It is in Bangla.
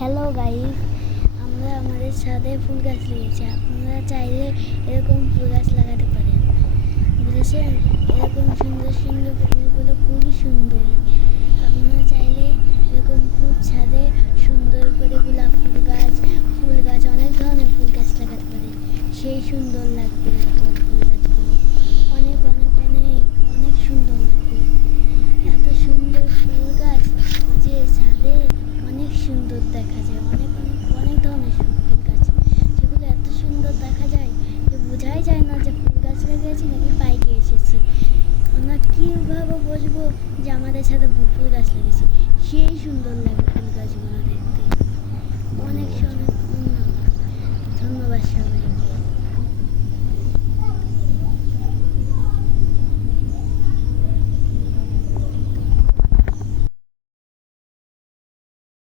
হ্যালো গাইস, আমরা আমাদের ছাদে ফুল গাছ লাগিয়েছি। আপনারা চাইলে এরকম ফুল গাছ লাগাতে পারেন, বুঝেছেন? এরকম সুন্দর সুন্দর ফুলগুলো খুবই সুন্দর। আপনারা চাইলে এরকম খুব ছাদে সুন্দর করে গোলাপ ফুল গাছ অনেক ধরনের ফুল গাছ লাগাতে পারেন। সেই সুন্দর লাগবে এরকম ফুল গাছগুলো, অনেক অনেক অনেক অনেক সুন্দর লাগবে। এত সুন্দর ফুল গাছ যে ছাদে অনেক সুন্দর দেখা যায়। অনেক অনেক অনেক ধরনের ফুল গাছ, যেগুলো এত সুন্দর দেখা যায় যে বোঝাই যায় না যে ফুল গাছ লাগিয়েছি নাকি পাইকে এসেছি। আমরা কীভাবে বুঝবো যে আমাদের ছাদে ফুল গাছ লেগেছে? সেই সুন্দর লাগে ফুল গাছগুলো।